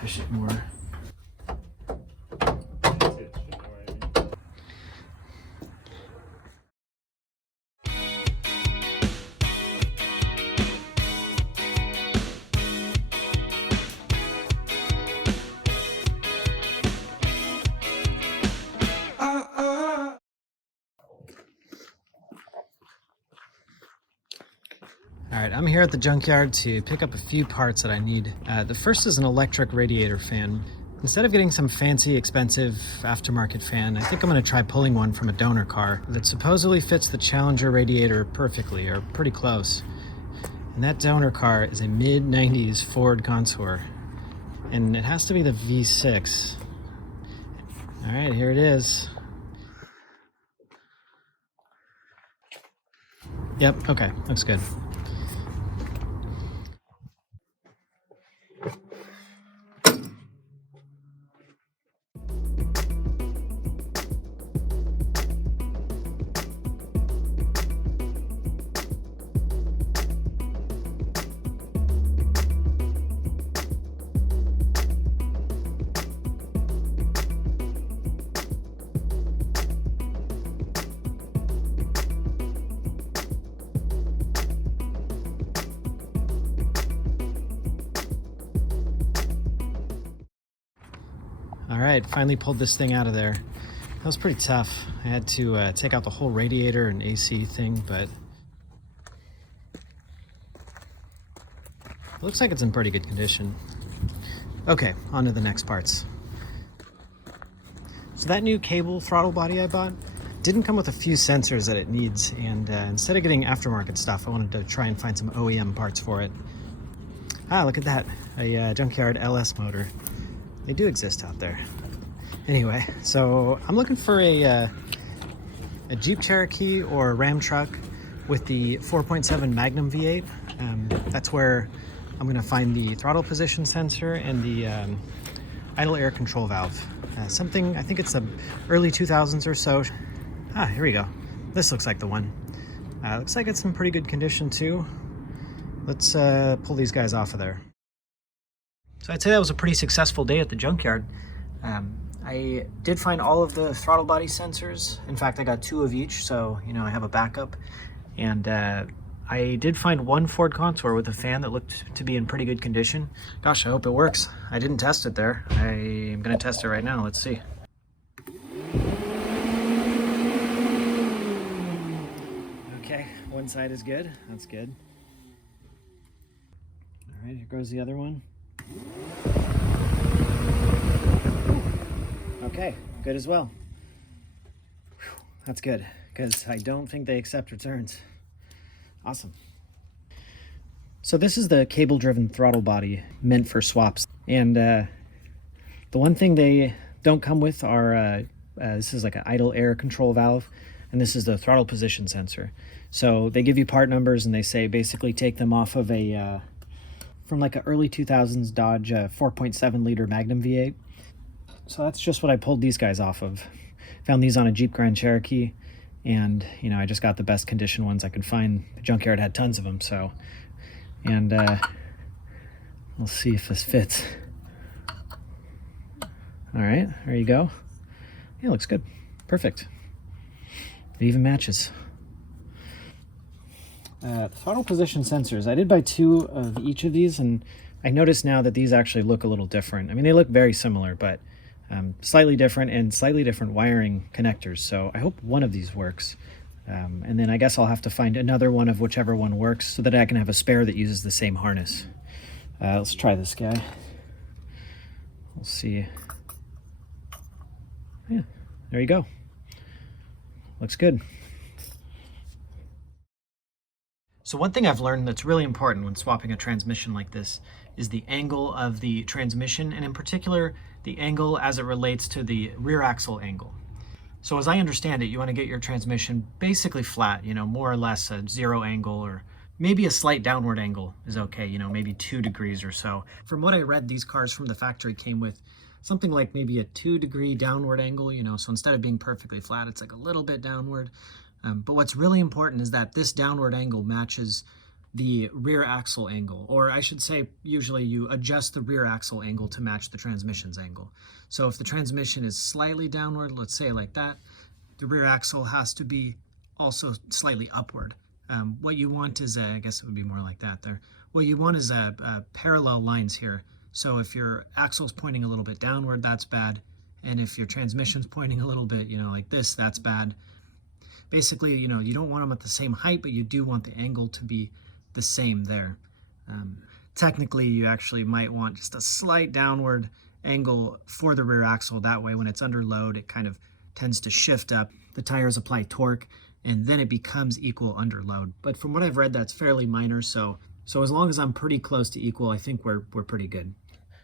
push it more. All right, I'm here at the junkyard to pick up a few parts that I need. The first is an electric radiator fan. Instead of getting some fancy, expensive aftermarket fan, I think I'm going to try pulling one from a donor car that supposedly fits the Challenger radiator perfectly, or pretty close. And that donor car is a mid-90s Ford Contour, and it has to be the V6. All right, here it is. Yep, okay, looks good. All right, finally pulled this thing out of there. That was pretty tough. I had to take out the whole radiator and AC thing, but it looks like it's in pretty good condition. Okay, on to the next parts. So that new cable throttle body I bought didn't come with a few sensors that it needs, and instead of getting aftermarket stuff, I wanted to try and find some OEM parts for it. Ah, look at that, a Junkyard LS motor. They do exist out there. Anyway, so I'm looking for a Jeep Cherokee or a Ram truck with the 4.7 Magnum V8. That's where I'm gonna find the throttle position sensor and the idle air control valve. Something, I think it's the early 2000s or so. Ah, here we go. This looks like the one. Looks like it's in pretty good condition too. Let's pull these guys off of there. So I'd say that was a pretty successful day at the junkyard. I did find all of the throttle body sensors. In fact, I got 2 of each, so you know I have a backup. And I did find one Ford Contour with a fan that looked to be in pretty good condition. Gosh, I hope it works. I didn't test it there. I'm gonna test it right now. Let's see. Okay, one side is good. That's good. All right, here goes the other one. Okay, good as well. Whew, that's good, because I don't think they accept returns. Awesome. So this is the cable-driven throttle body meant for swaps. And the one thing they don't come with are, this is like an idle air control valve, and this is the throttle position sensor. So they give you part numbers and they say basically take them off of a, from like an early 2000s Dodge 4.7 liter Magnum V8. So that's just what I pulled these guys off of. Found these on a Jeep Grand Cherokee, and you know, I just got the best condition ones I could find. The junkyard had tons of them, so. And we'll see if this fits. All right, there you go. Yeah, looks good. Perfect. It even matches. The throttle position sensors, I did buy 2 of each of these, and I noticed now that these actually look a little different. I mean, they look very similar, but slightly different and slightly different wiring connectors. So I hope one of these works. And then I guess I'll have to find another one of whichever one works so that I can have a spare that uses the same harness. Let's try this guy. We'll see. Yeah, there you go. Looks good. So one thing I've learned that's really important when swapping a transmission like this is the angle of the transmission, and in particular, the angle as it relates to the rear axle angle. So as I understand it, you want to get your transmission basically flat, you know, more or less a 0 angle, or maybe a slight downward angle is okay, you know, maybe 2 degrees or so. From what I read, these cars from the factory came with something like maybe a 2-degree downward angle, you know, so instead of being perfectly flat, it's like a little bit downward. But what's really important is that this downward angle matches the rear axle angle, or I should say usually you adjust the rear axle angle to match the transmission's angle. So if the transmission is slightly downward, let's say like that, the rear axle has to be also slightly upward. What you want is, I guess it would be more like that there. What you want is parallel lines here. So if your axle's pointing a little bit downward, that's bad. And if your transmission's pointing a little bit, like this, that's bad. Basically, you don't want them at the same height, but you do want the angle to be the same there. Technically, you actually might want just a slight downward angle for the rear axle. That way, when it's under load, it kind of tends to shift up. The tires apply torque, and then it becomes equal under load. But from what I've read, that's fairly minor. So as long as I'm pretty close to equal, I think we're pretty good.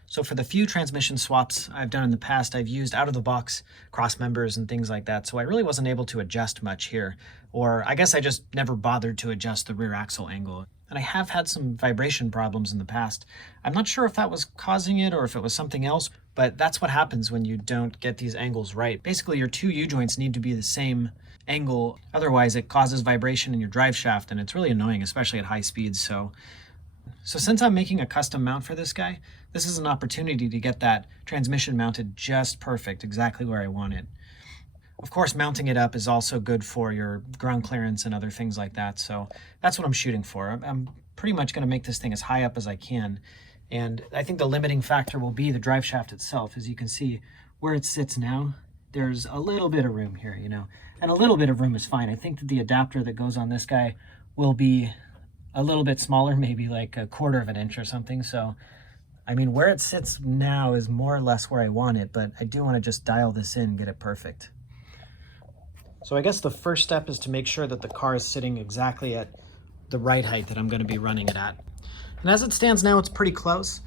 So for the few transmission swaps I've done in the past, I've used out-of-the-box cross members and things like that, so I really wasn't able to adjust much here. Or I guess I just never bothered to adjust the rear axle angle. And I have had some vibration problems in the past. I'm not sure if that was causing it or if it was something else, but that's what happens when you don't get these angles right. Basically, your two U-joints need to be the same angle, otherwise it causes vibration in your drive shaft, and it's really annoying, especially at high speeds. So since I'm making a custom mount for this guy, this is an opportunity to get that transmission mounted just perfect, exactly where I want it. Of course, mounting it up is also good for your ground clearance and other things like that, so that's what I'm shooting for. I'm pretty much going to make this thing as high up as I can, and I think the limiting factor will be the drive shaft itself. As you can see, where it sits now, there's a little bit of room here, and a little bit of room is fine. I think that the adapter that goes on this guy will be a little bit smaller, maybe like 1/4 of an inch or something. So, I mean, where it sits now is more or less where I want it, but I do want to just dial this in, get it perfect. So I guess the first step is to make sure that the car is sitting exactly at the right height that I'm going to be running it at. And as it stands now, it's pretty close.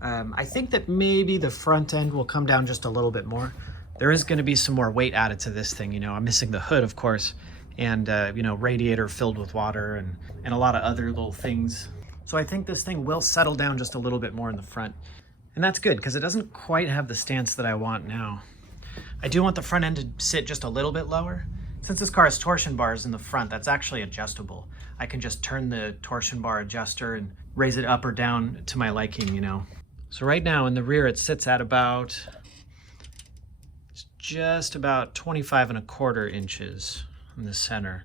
I think that maybe the front end will come down just a little bit more. There is going to be some more weight added to this thing. I'm missing the hood, of course, and radiator filled with water and a lot of other little things. So I think this thing will settle down just a little bit more in the front. And that's good, because it doesn't quite have the stance that I want now. I do want the front end to sit just a little bit lower. Since this car has torsion bars in the front, that's actually adjustable. I can just turn the torsion bar adjuster and raise it up or down to my liking, So right now in the rear, it sits at just about 25 1/4 inches in the center.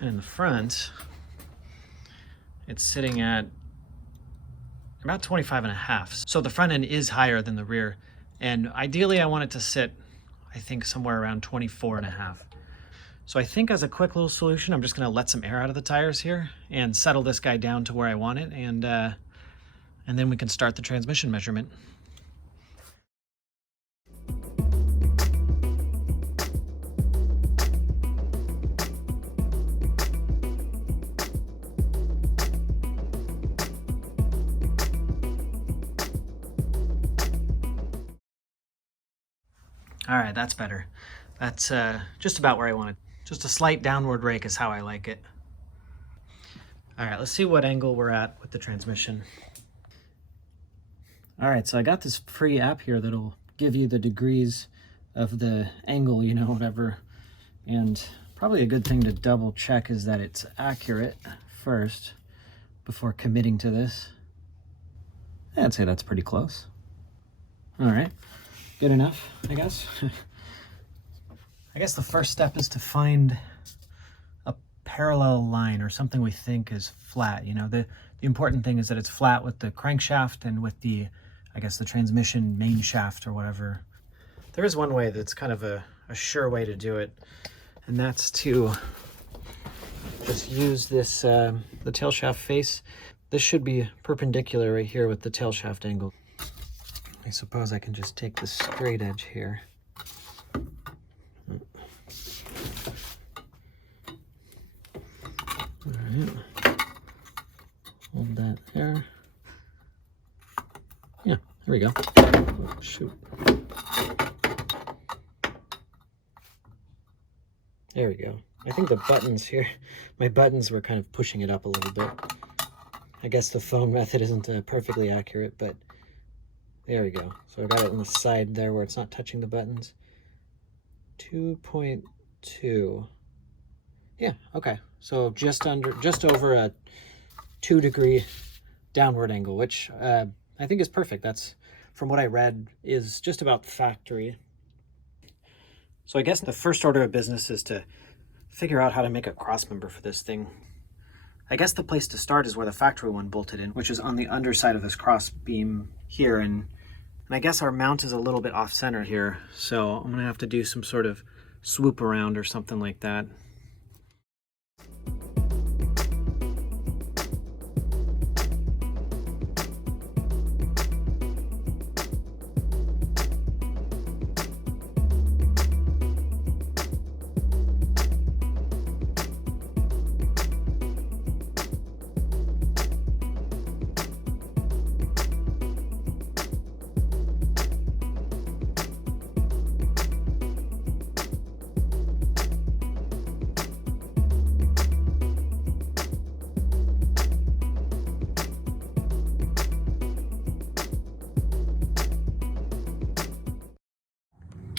And in the front, it's sitting at about 25 1/2. So the front end is higher than the rear. And ideally I want it to sit, I think, somewhere around 24 1/2. So I think as a quick little solution, I'm just gonna let some air out of the tires here and settle this guy down to where I want it. And then we can start the transmission measurement. All right, that's better. That's just about where I want it. Just a slight downward rake is how I like it. All right, let's see what angle we're at with the transmission. All right, so I got this free app here that'll give you the degrees of the angle, whatever. And probably a good thing to double check is that it's accurate first before committing to this. I'd say that's pretty close. All right. Good enough, I guess. I guess the first step is to find a parallel line or something we think is flat. The important thing is that it's flat with the crankshaft and with the, I guess, the transmission main shaft or whatever. There is one way that's kind of a sure way to do it, and that's to just use this, the tail shaft face. This should be perpendicular right here with the tail shaft angle. I suppose I can just take the straight edge here. All right. Hold that there. Yeah, there we go. Oh, shoot. There we go. I think the buttons here, my buttons were kind of pushing it up a little bit. I guess the phone method isn't perfectly accurate, but there we go. So I got it on the side there where it's not touching the buttons. 2.2. Yeah, okay. So just over a 2-degree downward angle, which I think is perfect. That's, from what I read, is just about factory. So I guess the first order of business is to figure out how to make a cross member for this thing. I guess the place to start is where the factory one bolted in, which is on the underside of this cross beam here. And I guess our mount is a little bit off center here. So I'm gonna have to do some sort of swoop around or something like that.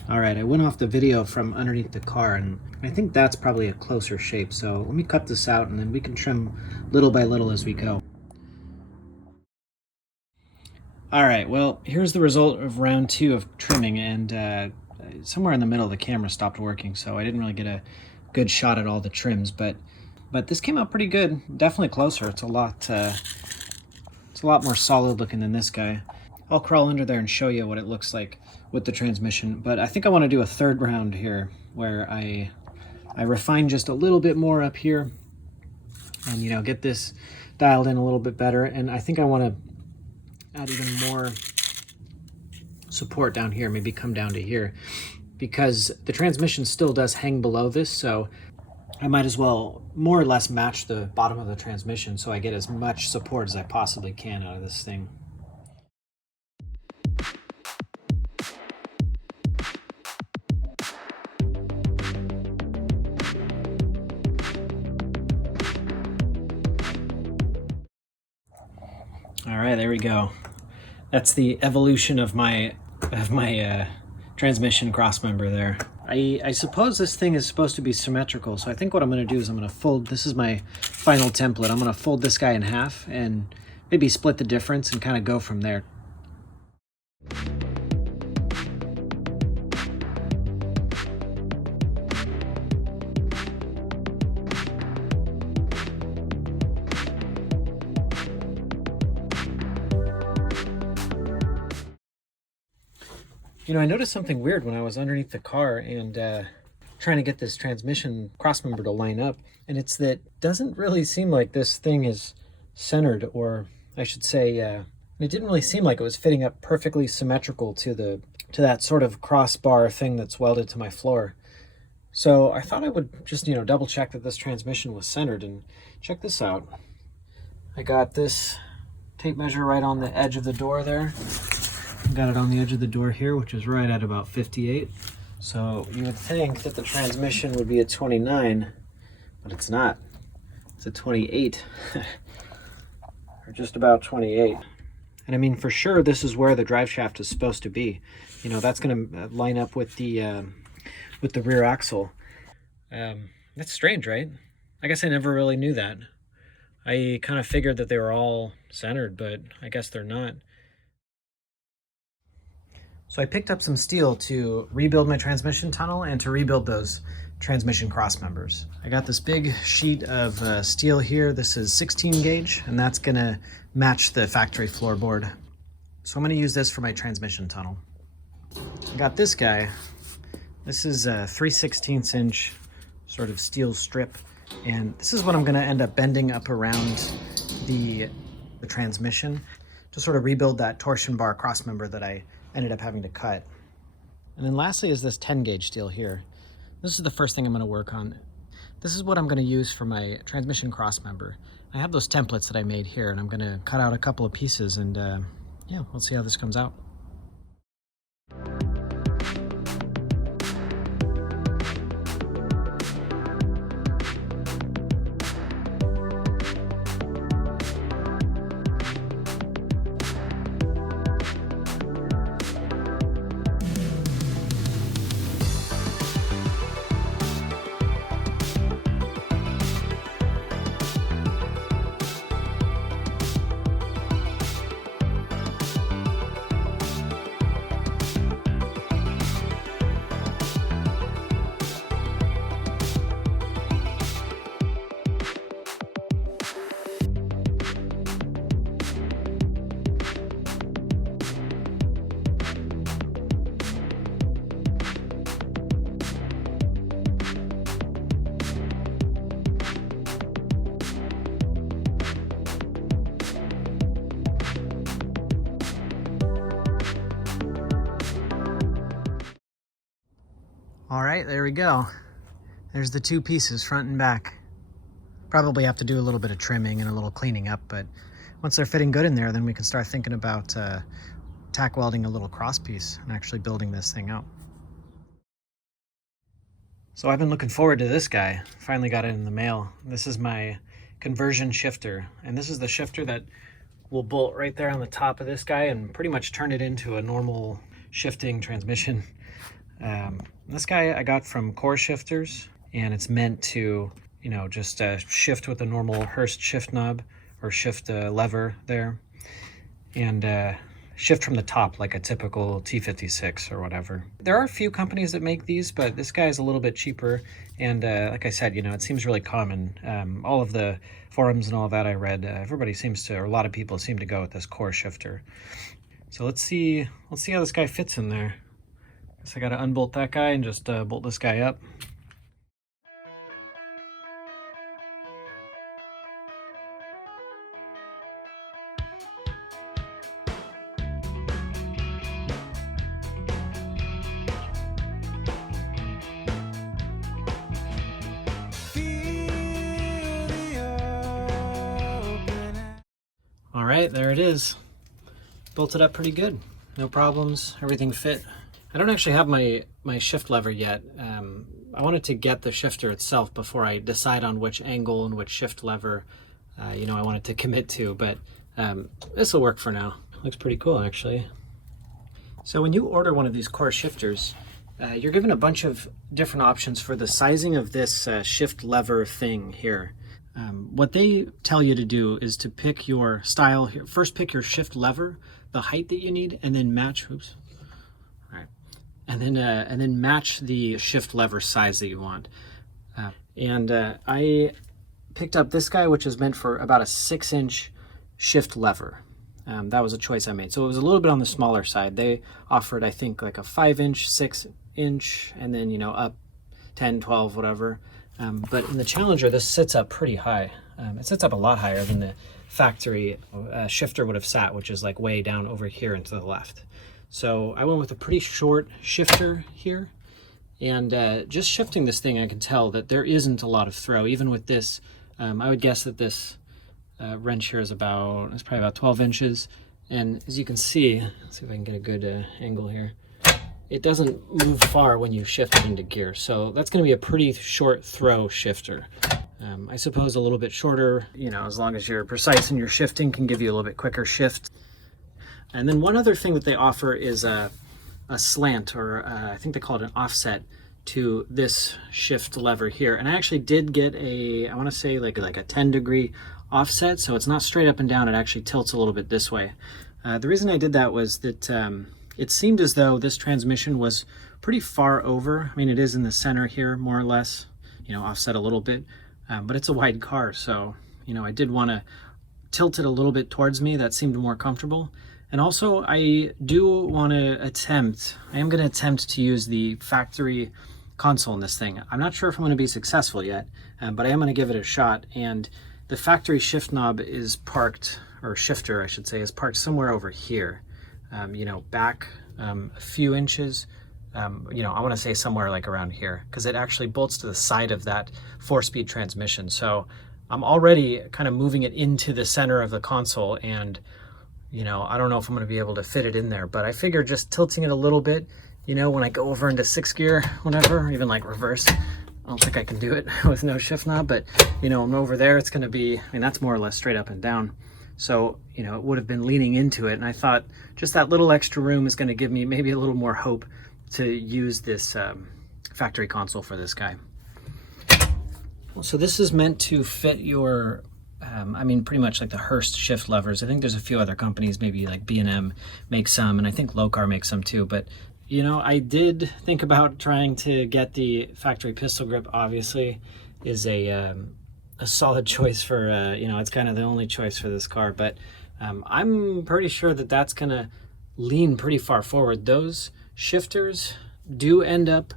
All right, I went off the video from underneath the car, and I think that's probably a closer shape. So let me cut this out, and then we can trim little by little as we go. All right, well, here's the result of round 2 of trimming, and somewhere in the middle the camera stopped working, so I didn't really get a good shot at all the trims, but this came out pretty good. Definitely closer. It's a lot more solid looking than this guy. I'll crawl under there and show you what it looks like with the transmission, but I think I want to do a third round here where I refine just a little bit more up here and, you know, get this dialed in a little bit better. And I think I want to add even more support down here, maybe come down to here, because the transmission still does hang below this, so I might as well more or less match the bottom of the transmission so I get as much support as I possibly can out of this thing. All right, there we go. That's the evolution of my transmission cross member there. I suppose this thing is supposed to be symmetrical, so I think what I'm going to do is I'm going to fold, this is my final template, I'm going to fold this guy in half and maybe split the difference and kind of go from there. You know, I noticed something weird when I was underneath the car and trying to get this transmission crossmember to line up, and it's that it doesn't really seem like this thing is centered, or I should say, it didn't really seem like it was fitting up perfectly symmetrical to that sort of crossbar thing that's welded to my floor. So I thought I would just, you know, double check that this transmission was centered, and check this out. I got this tape measure right on the edge of the door there. Got it on the edge of the door here, which is right at about 58. So you would think that the transmission would be a 29, but it's not. It's a 28, or just about 28. And I mean, for sure, this is where the drive shaft is supposed to be. You know, that's going to line up with the rear axle. That's strange, right? I guess I never really knew that. I kind of figured that they were all centered, but I guess they're not. So I picked up some steel to rebuild my transmission tunnel and to rebuild those transmission cross members. I got this big sheet of steel here. This is 16 gauge, and that's gonna match the factory floorboard. So I'm gonna use this for my transmission tunnel. I got this guy. This is a 3/16 inch sort of steel strip, and this is what I'm gonna end up bending up around the transmission to sort of rebuild that torsion bar cross member that I ended up having to cut. And then lastly is this 10 gauge steel here. This is the first thing I'm going to work on. This is what I'm going to use for my transmission cross member. I have those templates that I made here, and I'm going to cut out a couple of pieces, and yeah, we'll see how this comes out. All right, there we go. There's the two pieces, front and back. Probably have to do a little bit of trimming and a little cleaning up, but once they're fitting good in there, then we can start thinking about tack welding a little cross piece and actually building this thing out. So I've been looking forward to this guy. Finally got it in the mail. This is my conversion shifter, and this is the shifter that will bolt right there on the top of this guy and pretty much turn it into a normal shifting transmission. This guy I got from Core Shifters, and it's meant to, you know, just shift with a normal Hurst shift knob or shift lever there, and shift from the top like a typical T56 or whatever. There are a few companies that make these, but this guy is a little bit cheaper, and like I said, you know, it seems really common. All of the forums and all that I read, everybody seems to, or a lot of people seem to go with this Core shifter. So let's see how this guy fits in there. Guess I gotta unbolt that guy and just bolt this guy up. All right, there it is. Bolted up pretty good. No problems, everything fit. I don't actually have my shift lever yet. I wanted to get the shifter itself before I decide on which angle and which shift lever you know, I wanted to commit to, but this will work for now. Looks pretty cool, actually. So when you order one of these Core shifters, you're given a bunch of different options for the sizing of this shift lever thing here. What they tell you to do is to pick your style here. First, pick your shift lever, the height that you need, and then match. Oops. All right, and then match the shift lever size that you want. I picked up this guy, which is meant for about a 6-inch shift lever. That was a choice I made. So it was a little bit on the smaller side. They offered, I think, like a 5-inch, 6-inch, and then, you know, up 10, 12, whatever. But in the Challenger, this sits up pretty high. It sits up a lot higher than the factory shifter would have sat, which is like way down over here and to the left. So I went with a pretty short shifter here. And just shifting this thing, I can tell that there isn't a lot of throw. Even with this, I would guess that this wrench here is probably about 12 inches. And as you can see, let's see if I can get a good angle here. It doesn't move far when you shift it into gear. So that's going to be a pretty short throw shifter. I suppose a little bit shorter, you know, as long as you're precise in your shifting, can give you a little bit quicker shift. And then one other thing that they offer is a slant, or I think they call it an offset, to this shift lever here. And I actually did get I want to say like a 10-degree offset, so it's not straight up and down, it actually tilts a little bit this way. The reason I did that was that it seemed as though this transmission was pretty far over. I mean, it is in the center here, more or less, you know, offset a little bit, but it's a wide car, so, you know, I did want to tilt it a little bit towards me. That seemed more comfortable. And also, I do want to I am going to attempt to use the factory console in this thing. I'm not sure if I'm going to be successful yet, but I am going to give it a shot. And the factory shift knob is parked, or shifter, I should say, is parked somewhere over here. You know, back a few inches, you know, I want to say somewhere like around here, because it actually bolts to the side of that 4-speed transmission. So I'm already kind of moving it into the center of the console, and, you know, I don't know if I'm going to be able to fit it in there, but I figure just tilting it a little bit, you know, when I go over into 6th gear, whatever, even like reverse, I don't think I can do it with no shift knob, but, you know, I'm over there, it's going to be, I mean, that's more or less straight up and down. So, you know, it would have been leaning into it, and I thought just that little extra room is going to give me maybe a little more hope to use this factory console for this guy. So this is meant to fit your, I mean, pretty much like the Hurst shift levers. I think there's a few other companies, maybe like B&M makes some, and I think Locar makes some too. But, you know, I did think about trying to get the factory pistol grip. Obviously is a solid choice for, you know, it's kind of the only choice for this car, but I'm pretty sure that that's going to lean pretty far forward. Those shifters do end up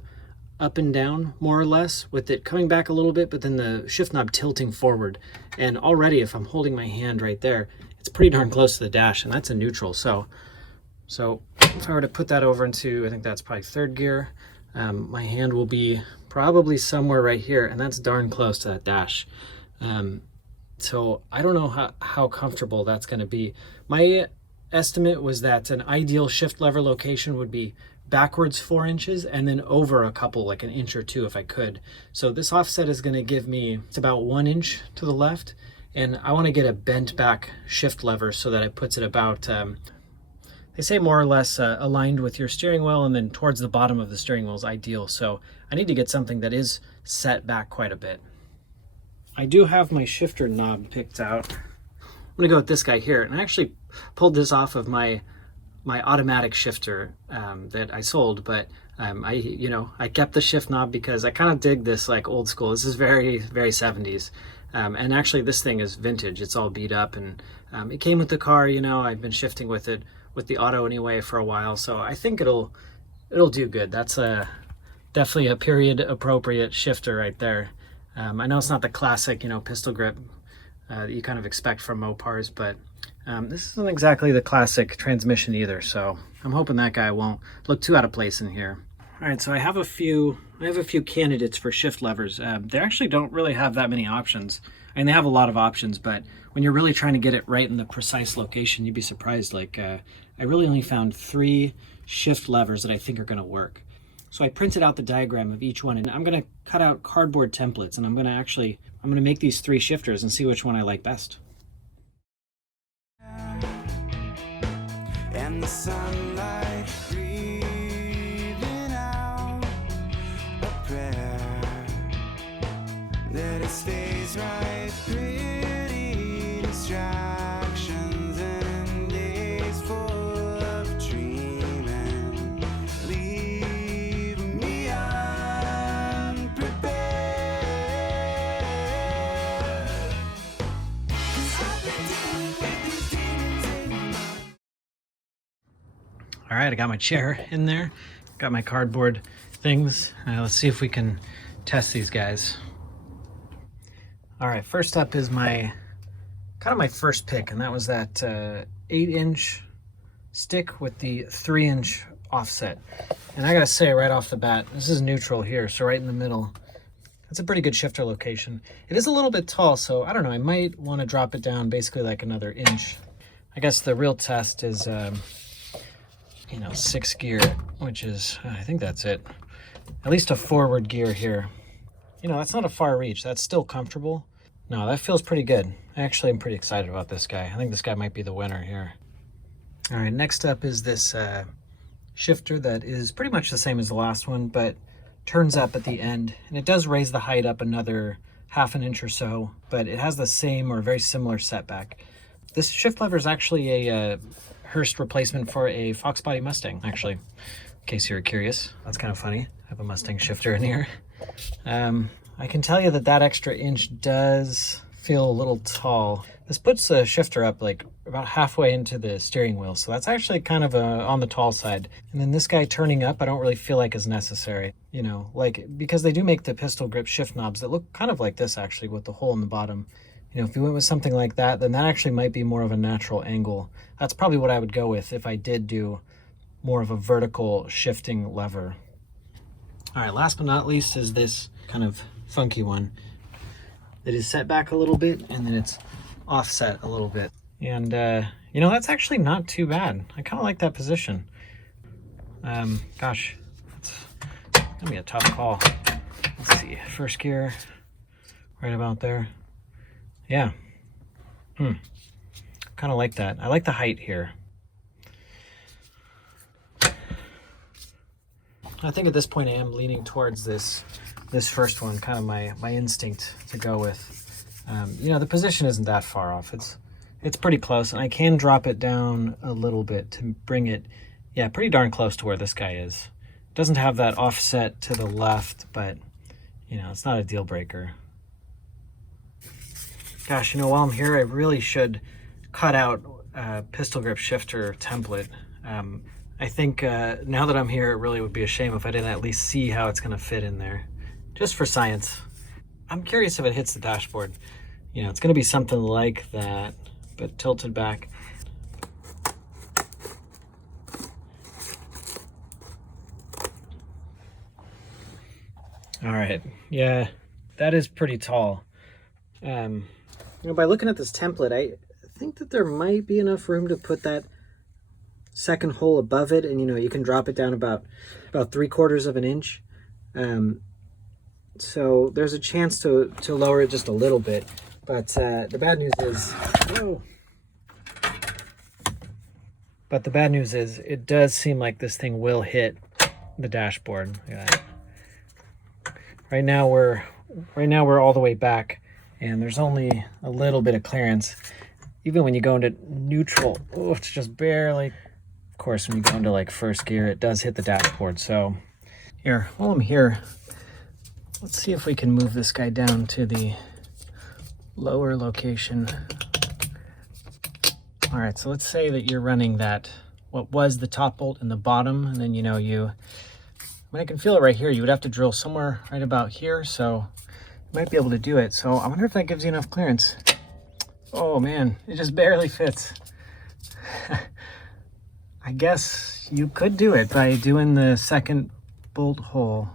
and down more or less, with it coming back a little bit, but then the shift knob tilting forward. And already, if I'm holding my hand right there, it's pretty darn close to the dash, and that's a neutral. So if I were to put that over into, I think that's probably 3rd gear, my hand will be probably somewhere right here, and that's darn close to that dash. So I don't know how comfortable that's going to be. My estimate was that an ideal shift lever location would be backwards 4 inches and then over a couple, like 1 inch or 2 if I could. So this offset is going to give me, it's about 1 inch to the left, and I want to get a bent back shift lever so that it puts it about, they say more or less aligned with your steering wheel, and then towards the bottom of the steering wheel is ideal. So I need to get something that is set back quite a bit. I do have my shifter knob picked out. I'm gonna go with this guy here, and I actually pulled this off of my automatic shifter that I sold, but I kept the shift knob because I kind of dig this like old school. This is very 70s, and actually this thing is vintage. It's all beat up, and it came with the car. I've been shifting with it with the auto anyway for a while, so I think it'll do good. That's definitely a period appropriate shifter right there. I know it's not the classic, pistol grip that you kind of expect from Mopars, but this isn't exactly the classic transmission either, so I'm hoping that guy won't look too out of place in here. All right, so I have a few candidates for shift levers. They actually don't really have that many options. I mean, they have a lot of options, but when you're really trying to get it right in the precise location, you'd be surprised. Like, I really only found 3 shift levers that I think are going to work. So I printed out the diagram of each one, and I'm going to cut out cardboard templates, and I'm going to make these 3 shifters and see which one I like best. And the sunlight breathing out a prayer that it stays right, pretty distractions and days full of dreaming. Leave me unprepared. All right, I got my chair in there, got my cardboard things. Let's see if we can test these guys. All right, first up is my first pick, and that was that 8-inch stick with the 3-inch offset. And I gotta say right off the bat, this is neutral here, so right in the middle. That's a pretty good shifter location. It is a little bit tall, so I don't know, I might want to drop it down basically like another inch. I guess the real test is 6 gear, which is, I think that's it. At least a forward gear here. That's not a far reach. That's still comfortable. No, that feels pretty good. Actually, I'm pretty excited about this guy. I think this guy might be the winner here. All right, next up is this shifter that is pretty much the same as the last one, but turns up at the end. And it does raise the height up another 1/2 inch or so, but it has the same or very similar setback. This shift lever is actually a Hurst replacement for a Fox Body Mustang, actually, in case you're curious. That's kind of funny. I have a Mustang shifter in here. I can tell you that extra inch does feel a little tall. This puts the shifter up like about halfway into the steering wheel, so that's actually kind of on the tall side. And then this guy turning up, I don't really feel like is necessary, because they do make the pistol grip shift knobs that look kind of like this actually, with the hole in the bottom. If you went with something like that, then that actually might be more of a natural angle. That's probably what I would go with if I did do more of a vertical shifting lever. All right, last but not least is this kind of funky one that is set back a little bit and then it's offset a little bit. And that's actually not too bad. I kind of like that position. Gosh, it's gonna be a tough call. Let's see, first gear, right about there. Yeah, kind of like that. I like the height here. I think at this point I am leaning towards this first one, kind of my instinct to go with. The position isn't that far off. It's pretty close, and I can drop it down a little bit to bring it, pretty darn close to where this guy is. It doesn't have that offset to the left, but it's not a deal breaker. Gosh, while I'm here, I really should cut out a pistol grip shifter template. I think now that I'm here, it really would be a shame if I didn't at least see how it's going to fit in there, just for science. I'm curious if it hits the dashboard. It's going to be something like that, but tilted back. All right, yeah, that is pretty tall. You know, by looking at this template, I think that there might be enough room to put that second hole above it, and you know, you can drop it down about 3/4 of an inch. So there's a chance to lower it just a little bit, but the bad news is, whoa. But the bad news is, it does seem like this thing will hit the dashboard. Look at that. Right now we're all the way back, and there's only a little bit of clearance. Even when you go into neutral, oh, it's just barely. Of course, when you go into like first gear, it does hit the dashboard. So here, while I'm here, let's see if we can move this guy down to the lower location. All right, so let's say that you're running that, what was the top bolt in the bottom, and then, you know, I can feel it right here. You would have to drill somewhere right about here, so you might be able to do it. So I wonder if that gives you enough clearance. Oh man, it just barely fits. I guess you could do it by doing the second bolt hole.